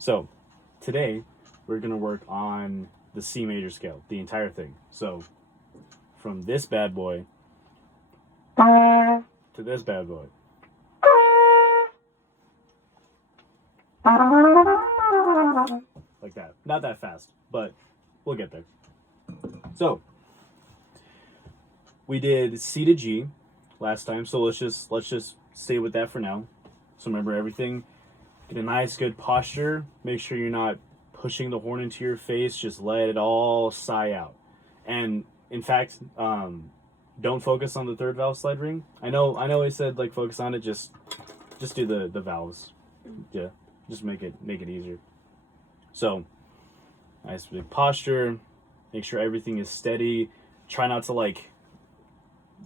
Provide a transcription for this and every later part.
So today we're going to work on the C major scale, the entire thing. So from this bad boy to this bad boy. Like that. Not that fast, but we'll get there. So we did C to G last time, so let's just stay with that for now. So remember everything. Get a nice good posture. Make sure you're not pushing the horn into your face. Just let it all sigh out. And in fact, don't focus on the third valve slide ring. I know I said like focus on it, just do the valves. Yeah. Just make it easier. So nice big posture. Make sure everything is steady. Try not to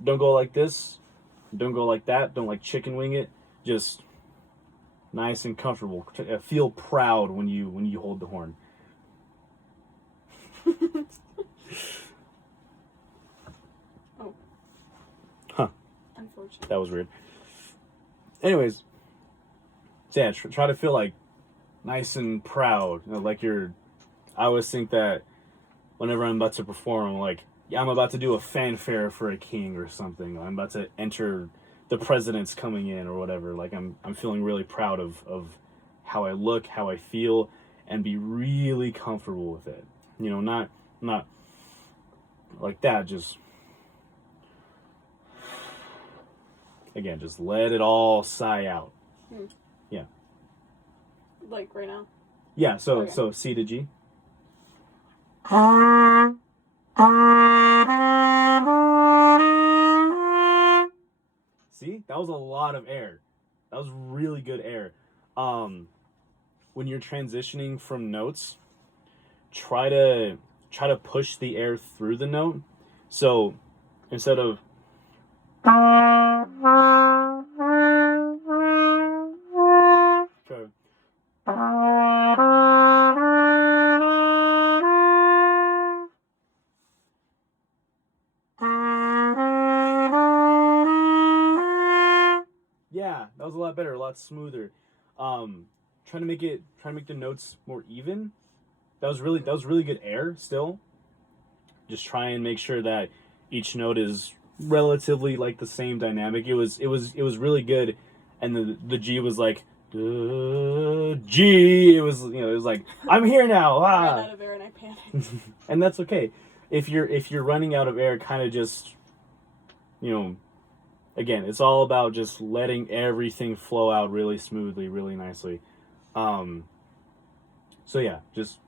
don't go like this. Don't go like that. Don't chicken wing it. Just nice and comfortable. Feel proud when you hold the horn. Oh. Huh. Unfortunate. That was weird. Anyways, so yeah, try to feel nice and proud. I always think that whenever I'm about to perform, I'm about to do a fanfare for a king or something. I'm about to enter the president's coming in or whatever. I'm feeling really proud of how I look, how I feel, and be really comfortable with it. Not like that. Just again, just let it all sigh out. Yeah. Like right now? Yeah, so Okay. so C to G. See? That was a lot of air. That was really good air. When you're transitioning from notes, try to push the air through the note. So instead of okay. Yeah, that was a lot better, a lot smoother. Trying to make the notes more even. That was really good air still. Just try and make sure that each note is relatively the same dynamic. It was really good, and the G was G. It was I'm here now. I ran out of air and I panicked. And that's okay. If you're running out of air, kind of just again, it's all about just letting everything flow out really smoothly, really nicely. So yeah, just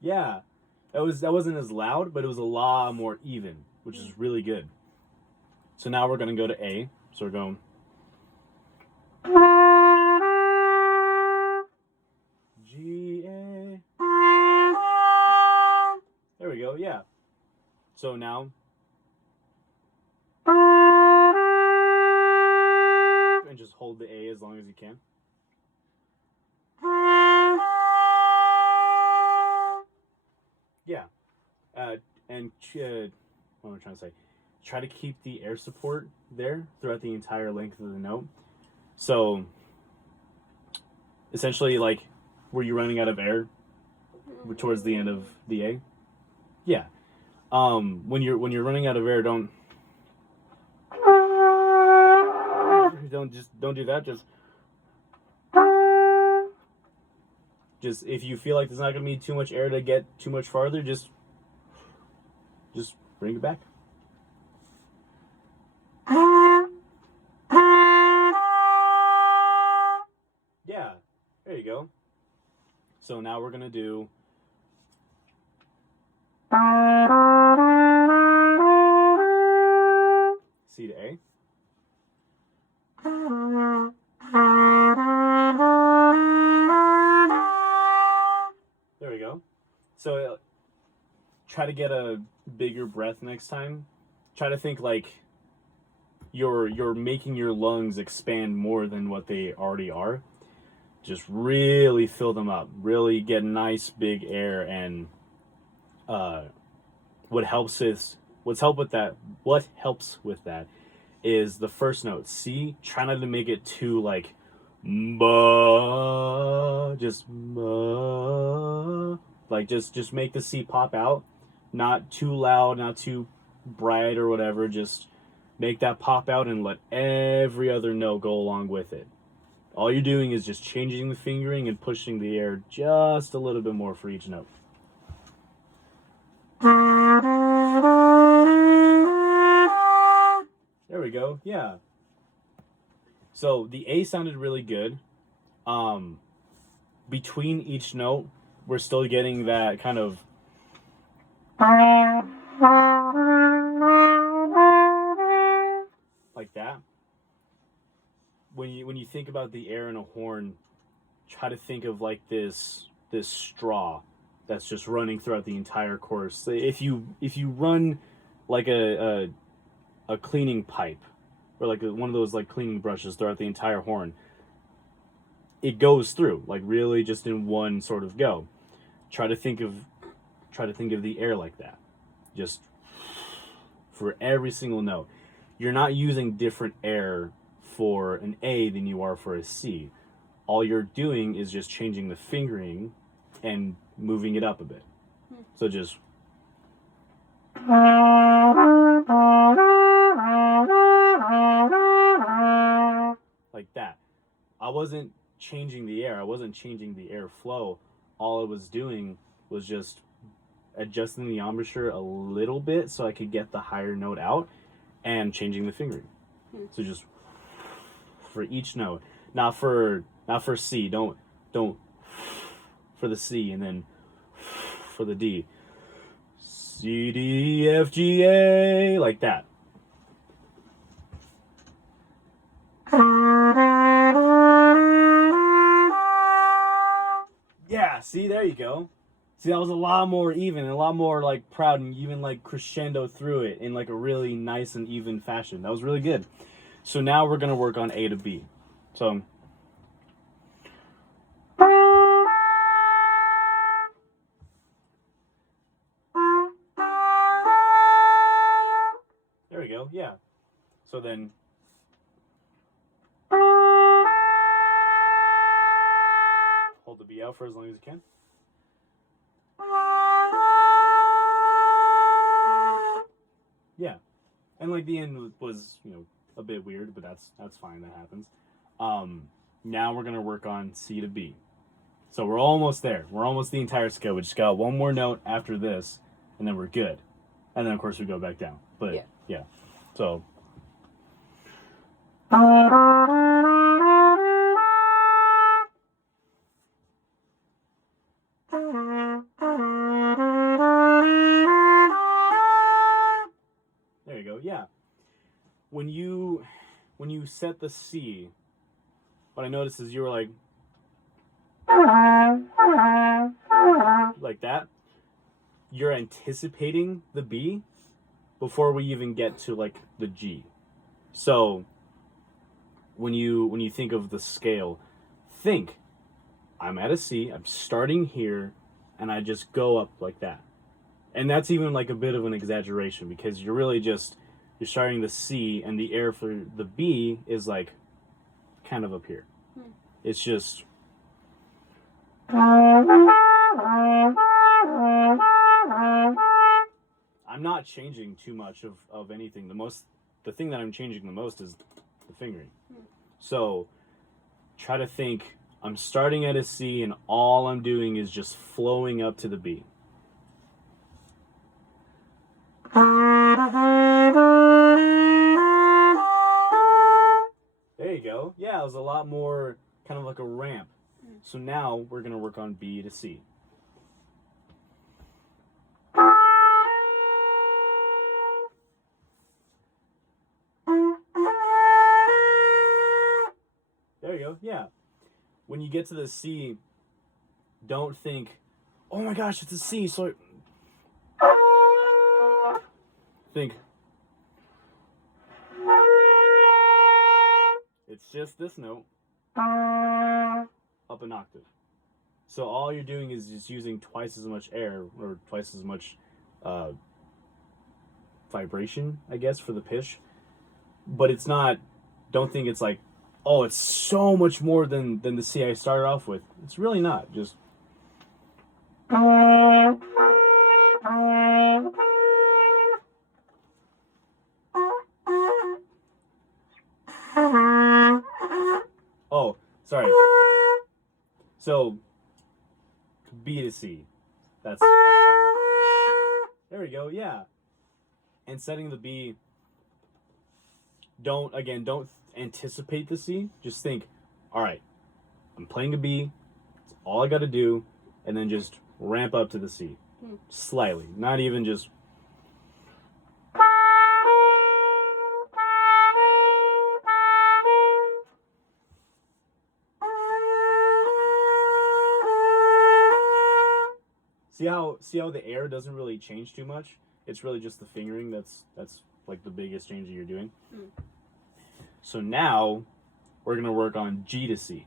yeah. That wasn't as loud, but it was a lot more even, which is really good. So now we're gonna go to A. So we're going G A. There we go. Yeah. So now and just hold the A as long as you can. Yeah. And what am I trying to say? Try to keep the air support there throughout the entire length of the note. So essentially, were you running out of air towards the end of the A? Yeah. When you're running out of air, don't do that. Just if you feel like there's not gonna be too much air to get too much farther, just bring it back. Yeah, there you go. So now we're gonna do C to A. There we go. So try to get a bigger breath next time. Try to think you're making your lungs expand more than what they already are. Just really fill them up. Really get nice big air, and what's helped with that what helps with that is the first note, C. Try not to make it too like, just like just make the C pop out, not too loud, not too bright or whatever. Just make that pop out and let every other note go along with it. All you're doing is just changing the fingering and pushing the air just a little bit more for each note. There we go. Yeah. So the A sounded really good. Between each note, we're still getting that kind of like that. When you think about the air in a horn, try to think of like this straw that's just running throughout the entire course. If you run like a cleaning pipe or like one of those like cleaning brushes throughout the entire horn, it goes through like really just in one sort of go. Try to think of the air like that, just for every single note. You're not using different air for an A than you are for a C. All you're doing is just changing the fingering and moving it up a bit. So just like that. I wasn't changing the air. I wasn't changing the air flow. All I was doing was just adjusting the embouchure a little bit so I could get the higher note out and changing the fingering. So just for each note. Not for C. Don't for the C and then for the D. C, D, F, G, A, like that. Yeah, see, there you go. See, that was a lot more even, a lot more like proud, and even like crescendo through it in like a really nice and even fashion. That was really good. So now we're gonna work on A to B. So there we go. Yeah. So then hold the B out for as long as you can. Yeah. And like the end was, a bit weird, but that's fine. That happens. Now we're gonna work on C to B. So we're almost there. We're almost the entire scale. We just got one more note after this, and then we're good. And then of course we go back down. But yeah. So there you go. Yeah. When you set the C, what I noticed is you were like that. You're anticipating the B before we even get to like the G. So when you think of the scale, think I'm at a C, I'm starting here, and I just go up like that. And that's even like a bit of an exaggeration because you're really just you're starting the C and the air for the B is like kind of up here. It's just I'm not changing too much of anything. The thing that I'm changing the most is the fingering. So try to think I'm starting at a C and all I'm doing is just flowing up to the B. There you go. Yeah, it was a lot more kind of like a ramp. So now we're going to work on B to C. There you go. Yeah. When you get to the C, don't think, oh my gosh, it's a C. So think, it's just this note up an octave. So all you're doing is just using twice as much air or twice as much vibration, I guess, for the pitch. But it's not, don't think it's like, oh, it's so much more than the C I started off with. It's really not. Just. Oh, sorry. So, B to C. That's. There we go, yeah. And setting the B, don't anticipate the C. Just think, all right, I'm playing a B. That's all I got to do. And then just ramp up to the C. Slightly. Not even just. See how the air doesn't really change too much? It's really just the fingering that's like the biggest change that you're doing. So now we're gonna work on G to C.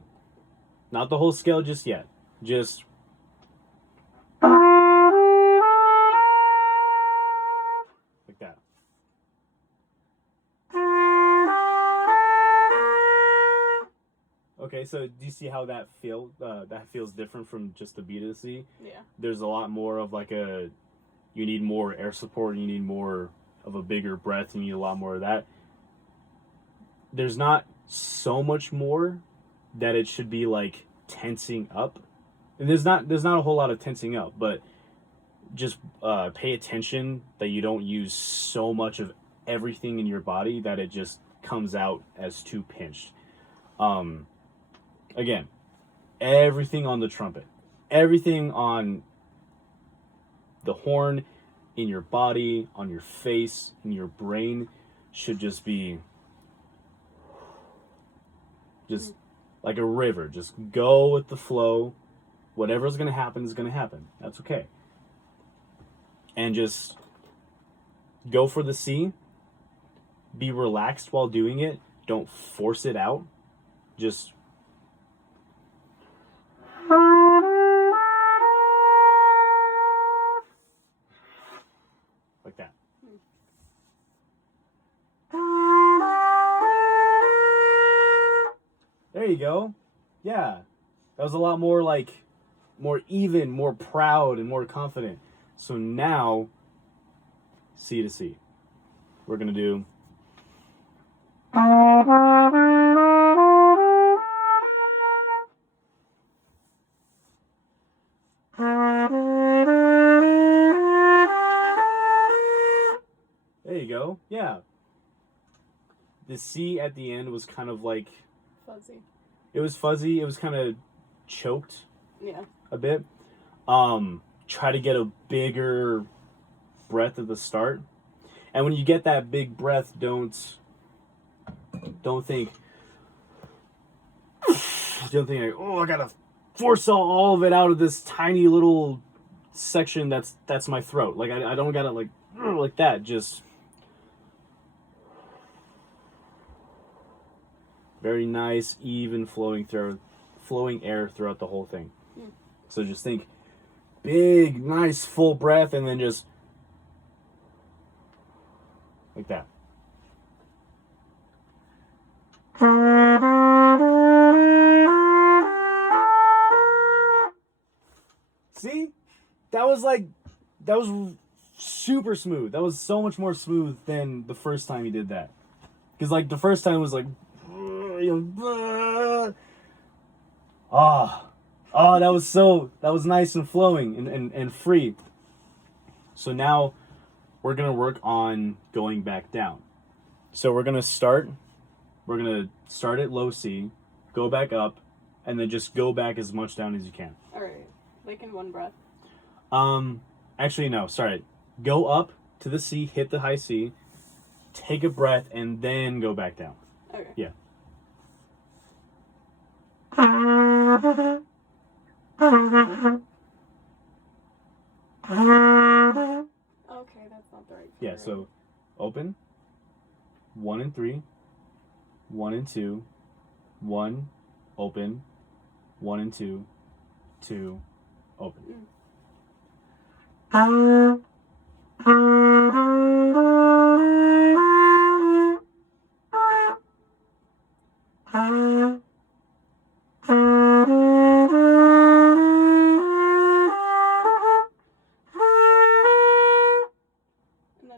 Not the whole scale just yet. Just like that. Okay, so do you see how that feels different from just the B to the C? Yeah. There's a lot more of like you need more air support, you need more of a bigger breath, you need a lot more of that. There's not so much more that it should be like tensing up. And there's not a whole lot of tensing up, but just pay attention that you don't use so much of everything in your body that it just comes out as too pinched. Again, everything on the trumpet, everything on the horn, in your body, on your face, in your brain, should just be just like a river. Just go with the flow. Whatever's going to happen is going to happen. That's okay. And just go for the C. Be relaxed while doing it. Don't force it out. Just like that. There you go. Yeah. That was a lot more more even, more proud, and more confident. So now, C to C. We're going to do. There you go. Yeah. The C at the end was kind of like. Fuzzy. It was fuzzy. It was kind of choked. Yeah. A bit. Try to get a bigger breath at the start. And when you get that big breath, don't think like, oh, I gotta force all of it out of this tiny little section that's my throat. Like I don't gotta like that. Just very nice, even flowing air throughout the whole thing. So just think big, nice, full breath, and then just like that. See? That was super smooth. That was so much more smooth than the first time you did that. Because like the first time was like, that was nice and flowing and free. So now we're going to work on going back down. So we're going to start at low C, go back up, and then just go back as much down as you can. All right. Like in one breath. Actually, no, sorry. Go up to the C, hit the high C, take a breath, and then go back down. Okay. Yeah. Okay, that's not the right Yeah, finger. so open. 1 and 3. 1 and 2. 1, open. 1 and 2. 2, open.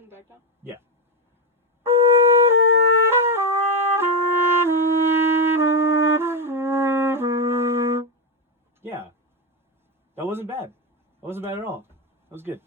then back down? Yeah. Yeah. That wasn't bad. That wasn't bad at all. That was good.